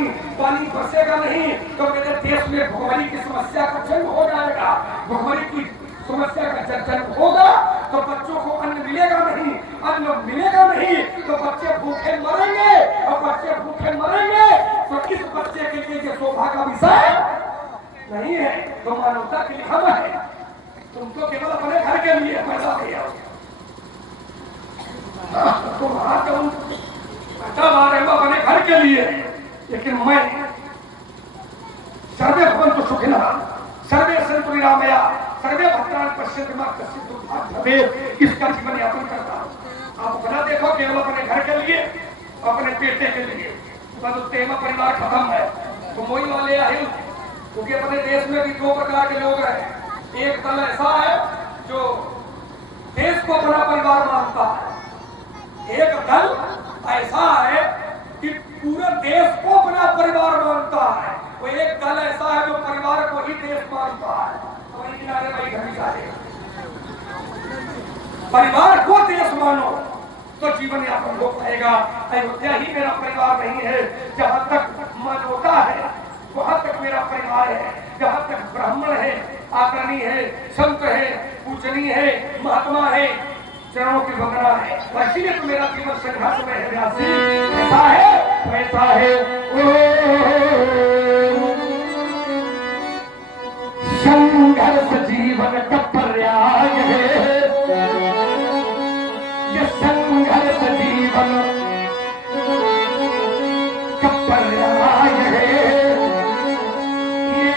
नहीं, पानी बरसेगा नहीं, तो मेरे देश में भुखमरी की समस्या का जन्म हो जाएगा। भुखमरी की समस्या का जब जन्म होगा तो बच्चों को अन्न मिलेगा नहीं, अन्न मिलेगा नहीं तो बच्चे भूखे मरेंगे, और बच्चे भूखे मरेंगे तो इस बच्चे के लिए ये शोभा का विषय नहीं है, तो मानवता के लिए हम है। तुम तो केवल अपने घर के लिए पैदा किया, तुम अपने घर के लिए, लेकिन मैं सर्वे भवन्तु सुखिनः सर्वे सन्तु निरामया सर्वे भद्राणि पश्यन्तु मा कश्चित् दुर्भाग्यं भवेत्, इसका जीवन यापन करता हूँ। आप अपना देखो, केवल अपने घर के लिए, अपने बेटे के लिए, बस तेमा परिवार खत्म है। तो मोई वाले आए, क्योंकि अपने देश में भी दो प्रकार के लोग हैं। एक दल ऐसा है जो देश को अपना परिवार मानता है, एक दल ऐसा है कि पूरे देश को अपना परिवार मानता है, वो एक दल ऐसा है जो परिवार को ही देश मानता है। तो वही किनारे भाई घड़ी परिवार को देश मानो तो जीवन यापन हो पाएगा। अयोध्या ही मेरा परिवार नहीं है, जहाँ तक मानवता है वहां तक मेरा परिवार है, जहाँ तक ब्राह्मण है, आदरणीय है, संत है, पूजनीय है, महात्मा है, चरणों की वंदना है। इसीलिए तो मेरा जीवन संघर्ष में है। ऐसा है वैसा है, संघर्ष जीवन का पर्याय है, ये संघर्ष जीवन का पर्याय है, ये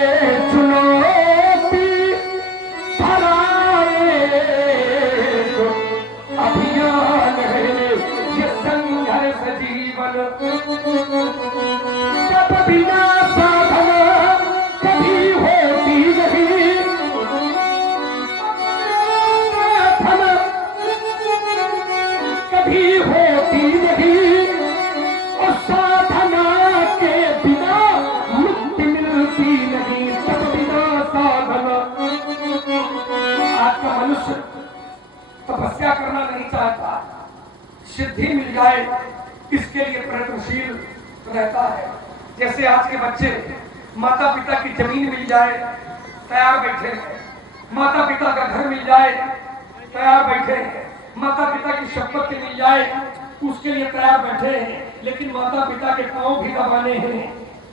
चुनौती भरा अभियान है, ये संघर्ष जीवन जब बिना साधना कभी होती नहीं, साधना कभी होती नहीं, और साधना के बिना मुक्ति मिलती नहीं, तब बिना साधना। आज का मनुष्य तपस्या करना नहीं चाहता, सिद्धि मिल जाए इसके लिए प्रयत्नशील रहता है। जैसे आज के बच्चे माता पिता की जमीन मिल जाए तैयार बैठे हैं, माता पिता का घर मिल जाए तैयार बैठे हैं, माता पिता की संपत्ति मिल जाए उसके लिए तैयार बैठे हैं, लेकिन माता पिता के पांव भी दबाने हैं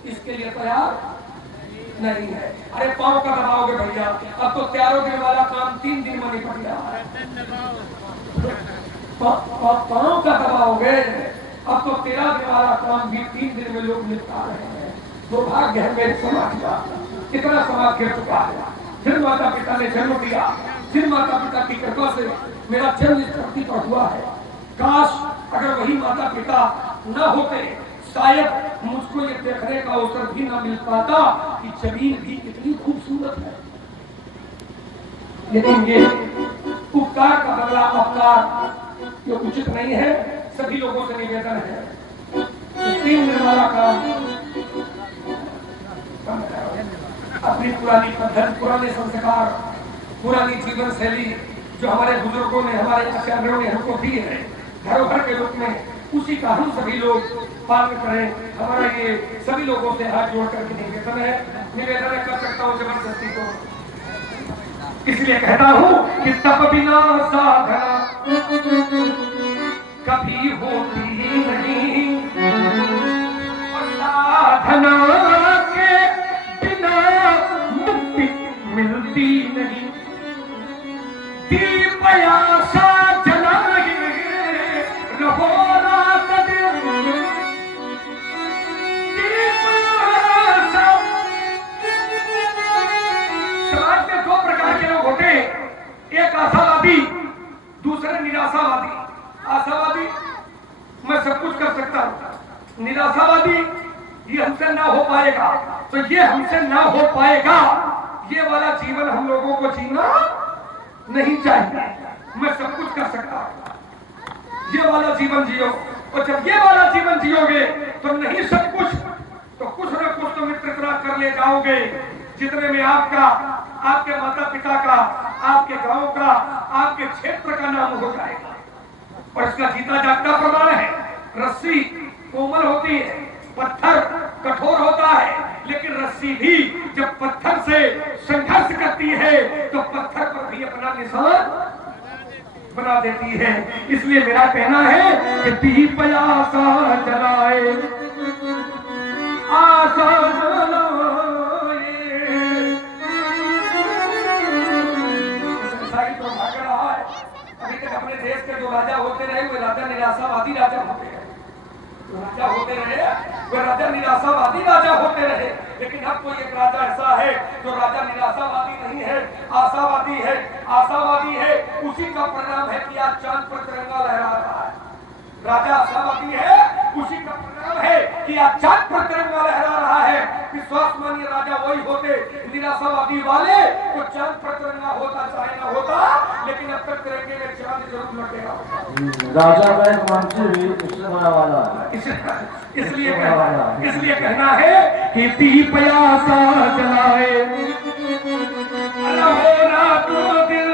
इसके लिए तैयार नहीं है। अरे पांव का दबाओगे भैया, अब तो तैयारों दिन वाला काम 3 दिन में निपट गया है। पांव का दबाओगे, अब तो 13 दिन वाला काम भी 3 दिन में लोग निपटा रहे हैं। दुर्भाग्य है मेरे समाज का, कितना समाज गिर चुका है। जिन माता पिता ने जन्म दिया, जिन माता पिता की कृपा से मेरा जन्म इस धरती पर हुआ है, काश अगर वही माता पिता न होते, शायद मुझको ये देखने का अवसर भी न मिल पाता कि जमीन भी कितनी खूबसूरत है। लेकिन ये उपकार का बदला अपकार ये उचित नहीं है। सभी लोगों से निवेदन है, 3 दिन वाला काम अपनी पुरानी पद्धति, पुराने संस्कार, पुरानी जीवन शैली जो हमारे बुजुर्गों ने, हमारे आचार्यों ने हमको दी है धरोहर के रूप में, उसी का हम सभी लोग पालन करें। हमारा ये सभी लोगों से हाथ जोड़ करके निवेदन है कर सकता हूँ जबरदस्ती को। इसलिए कहता हूँ कि तप बिना साधना कभी होती ही नहीं, और साधना के बिना मुक्ति मिलती नहीं। दीप आशा जलाए रहो रात दिन, दीप आशा। समाज में 2 प्रकार के लोग होते हैं, एक आशावादी, दूसरे निराशावादी। आशावादी मैं सब कुछ कर सकता हूं, निराशावादी ये हमसे ना हो पाएगा, तो ये हमसे ना हो पाएगा ये वाला जीवन हम लोगों को जीना नहीं चाहिए। मैं सब कुछ कर सकता हूं, ये वाला जीवन जियो, और जब ये वाला जीवन जियोगे तो नहीं सब कुछ तो कुछ न कुछ तो मित्रता कर ले जाओगे, जितने में आपका, आपके माता पिता का, आपके गांव का, आपके क्षेत्र का नाम हो जाएगा। और इसका जीता जागता प्रमाण है, रस्सी कोमल होती है, पत्थर कठोर लकड़ी भी जब पत्थर से संघर्ष करती है तो पत्थर पर भी अपना निशान बना देती है। इसलिए मेरा कहना है कि दीप आशा जलाए, आशा जलाए। संसारी तो भाग रहा है। अभी तक अपने देश के जो राजा होते रहे वे राजा निराशावादी राजा होते रहे, राजा होते रहे वे राजा निराशावादी राजा होते रहे। लेकिन अब कोई एक राजा ऐसा है जो राजा निराशावादी नहीं है, आशावादी है। आशावादी है, उसी का परिणाम है कि आज चांद पर तिरंगा लहरा रहा है। राजा आशावादी है, उसी का परिणाम है कि आज चांद पर तिरंगा लहरा रहा है। विश्वास मानिए राजा वही होते, निराशावादी वाले तो चांद पर तिरंगा होता चाहे ना होता, लेकिन अब तक तिरंगे में चांद जरूर लटेगा। राजा का एक मंत्री भी इससे बड़ा वाला है। इसलिए कहना है कि दीप आशा जलाए, तो दिल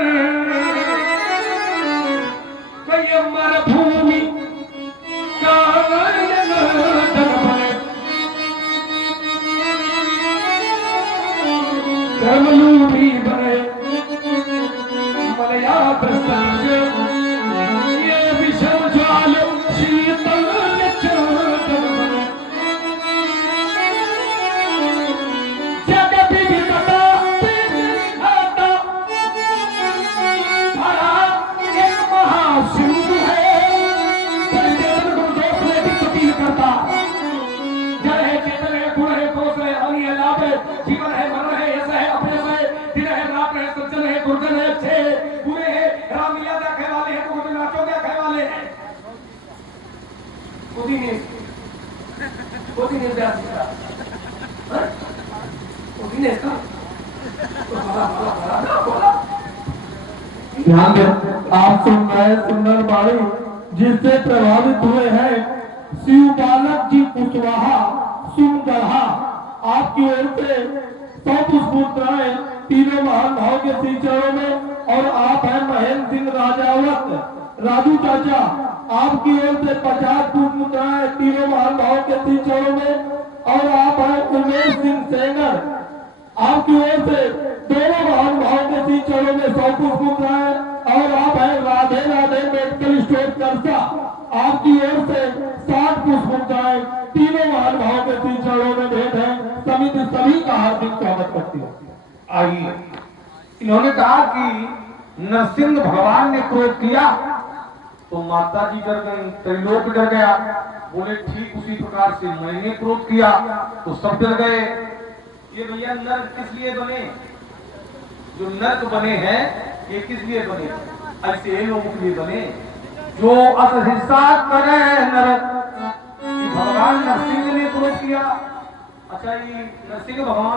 तो ये मरुभूमि का कर्मलूभी बने मलया प्रसंग ये विषम ज्वाल शीतल चंदन बने जगत विविधता आता भरा एक महासिंधु है। चेतन गुरुदोष ने भी तब्दील करता, जड़ है चेतन है, गुण है, दोष है, हानि है, लाभ है, जीवन है, मरण है, यश है, अपयश है, दिन है, रात है, सज्जन है, दुर्जन है, अच्छे है, बुरे है, रामलीला देखने वाले हैं तो कुछ नाचो देखने वाले हैं। खुदी ने ध्यान दें, आप सुन रहे सुंदर बाड़ी जिससे प्रभावित हुए हैं शिव बालक जी कुशवाहा सुमगढ़ा। आपकी ओर से 100 पुष्पोत्तराएं तीनों महान भाव के श्री चरणों में। और आप हैं महेंद्र सिंह राजावत राजू चाचा, आपकी ओर से 50 पुष्पोत्तराएं तीनों महान भाव के श्री चरणों में। और आप हैं उमेश सिंह सेंगर, आपकी ओर से दोनों महान भाव के श्री चरणों में 100 पुष्पोत्तराएं। और आप हैं राधे राधे मेडिकल स्टोर करसा, आपकी ओर से 60 पुष्पोत्तराएं तीनों महान भाव के श्री चरणों में भेंट है। समिति सभी का हार्दिक स्वागत करती है। आइए, इन्होंने कहा कि नरसिंह भगवान ने क्रोध किया तो माता जी डर गई, त्रिलोक डर गया। बोले ठीक उसी प्रकार से मैंने क्रोध किया तो सब डर गए। ये भैया नर्क किस लिए बने? जो नर्क बने हैं ये किस लिए बने? ऐसे लोगों के लिए बने जो असहिष्णुता करे नरक। भगवान नरसिंह ने क्रोध किया। अच्छा, ये नरसिंह भगवान